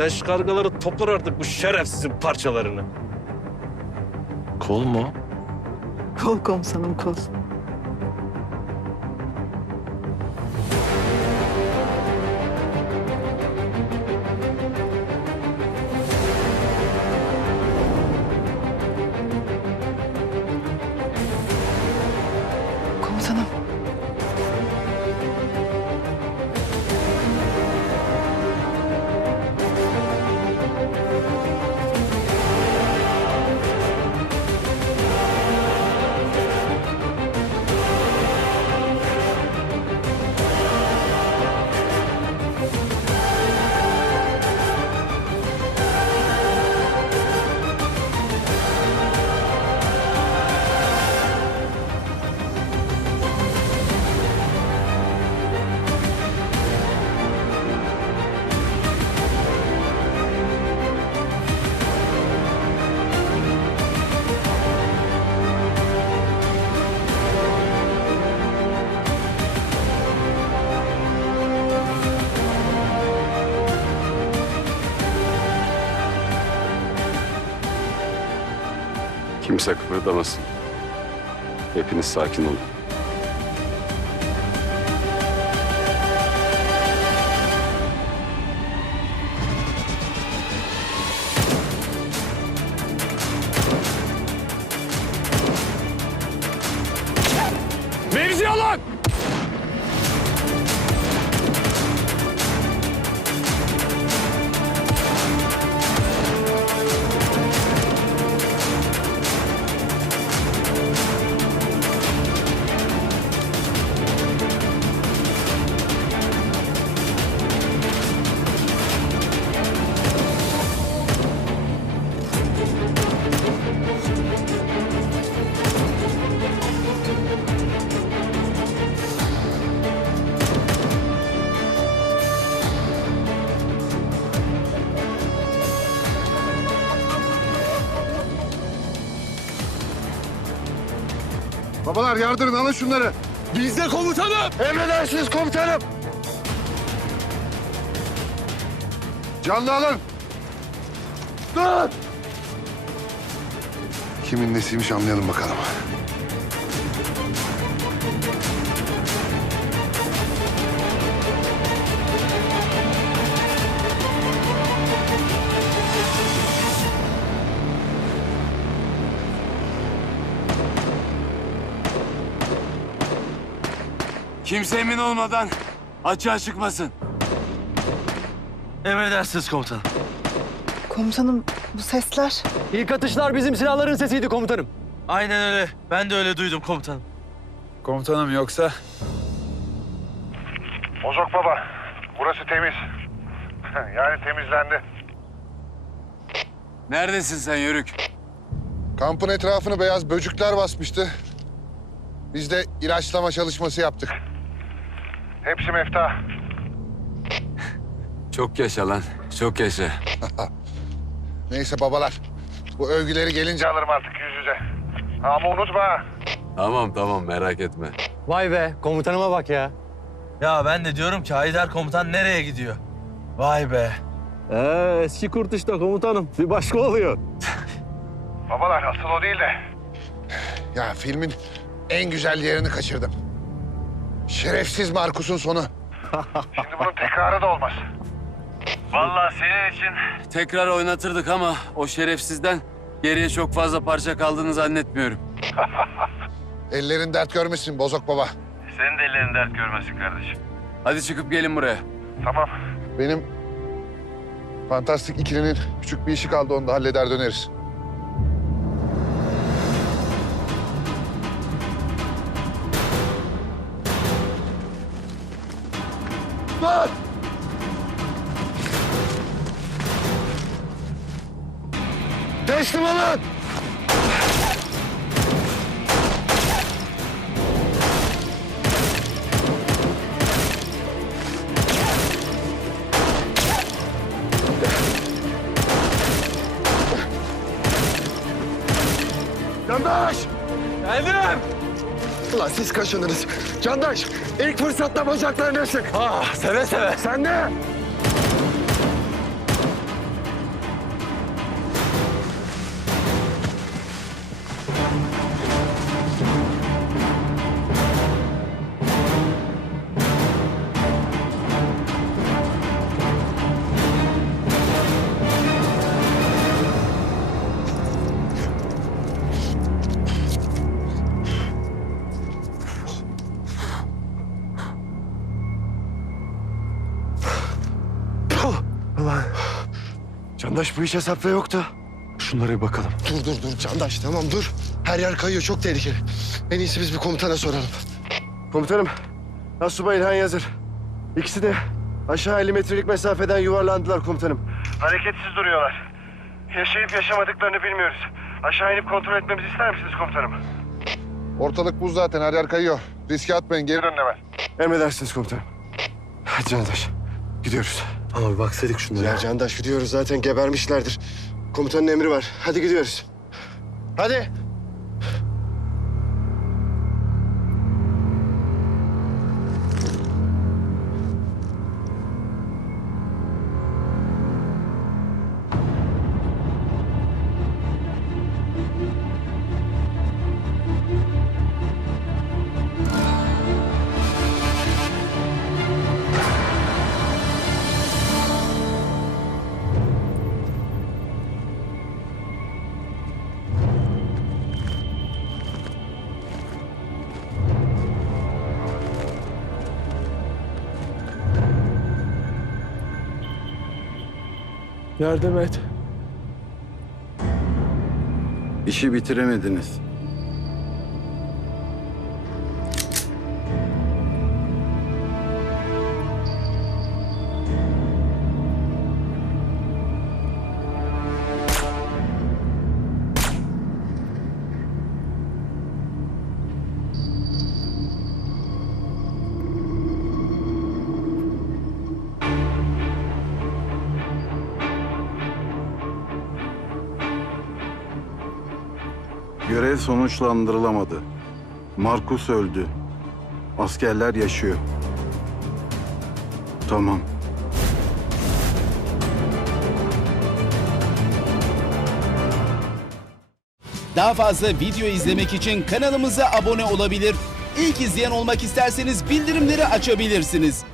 Leş kargaları toplar artık bu şerefsizin parçalarını. Kol mu? Kol komutanım kol. Kimse kıpırdamasın. Hepiniz sakin olun. Babalar yardırın alın şunları. Bizde komutanım! Emredersiniz komutanım. Canlı alın. Dur. Kimin nesiymiş anlayalım bakalım. Kimse emin olmadan açığa çıkmasın. Emredersiniz komutanım. Komutanım bu sesler. İlk atışlar bizim silahların sesiydi komutanım. Aynen öyle. Ben de öyle duydum komutanım. Komutanım yoksa Bozok baba. Burası temiz. yani temizlendi. neredesin sen Yörük? Kampın etrafını beyaz böcükler basmıştı. Biz de ilaçlama çalışması yaptık. Hepsi mefta. Çok yaşa lan. Çok yaşa. Neyse babalar. Bu övgüleri gelince alırım artık yüz yüze. Ama unutma. ha. Tamam tamam merak etme. Vay be komutanıma bak ya. Ya ben de diyorum ki Haydar komutan nereye gidiyor? Vay be. Ee, eski kurt işte komutanım. Bir başka oluyor. Babalar asıl o değil de. Ya filmin en güzel yerini kaçırdım. Şerefsiz Markus'un sonu. Şimdi bunun tekrarı da olmaz. Vallahi senin için tekrar oynatırdık ama o şerefsizden geriye çok fazla parça kaldığını zannetmiyorum. Ellerin dert görmesin Bozok baba. Senin de ellerin dert görmesin kardeşim. Hadi çıkıp gelin buraya. Benim fantastik ikilinin küçük bir işi kaldı onu da halleder döneriz. Teslim olun! Candaş! Geldim. Ulan siz kaşındınız. Candaş, ilk fırsatta bacaklarını sık. Ah seve seve. Sen de! Ulan Candaş bu iş hesapta yoktu. Şunlara bir bakalım. Dur dur dur Candaş tamam dur. Her yer kayıyor çok tehlikeli. En iyisi biz bir komutana soralım. Komutanım, Asubay İlhan Yazır. İkisi de aşağı 50 metrelik mesafeden yuvarlandılar komutanım. Hareketsiz duruyorlar. Yaşayıp yaşamadıklarını bilmiyoruz. Aşağı inip kontrol etmemizi ister misiniz komutanım? Ortalık buz zaten her yer kayıyor. Riske atmayın geri dön hemen. Emredersiniz komutanım. Hadi Candaş, gidiyoruz. Ama bir baksaydık şunlara. Ya Candaş gidiyoruz zaten gebermişlerdir. Komutanın emri var. Hadi gidiyoruz. Hadi. Yardım et. İşi bitiremediniz. Görev sonuçlandırılamadı. Markus öldü. Askerler yaşıyor. Tamam. Daha fazla video izlemek için kanalımıza abone olabilir. İlk izleyen olmak isterseniz bildirimleri açabilirsiniz.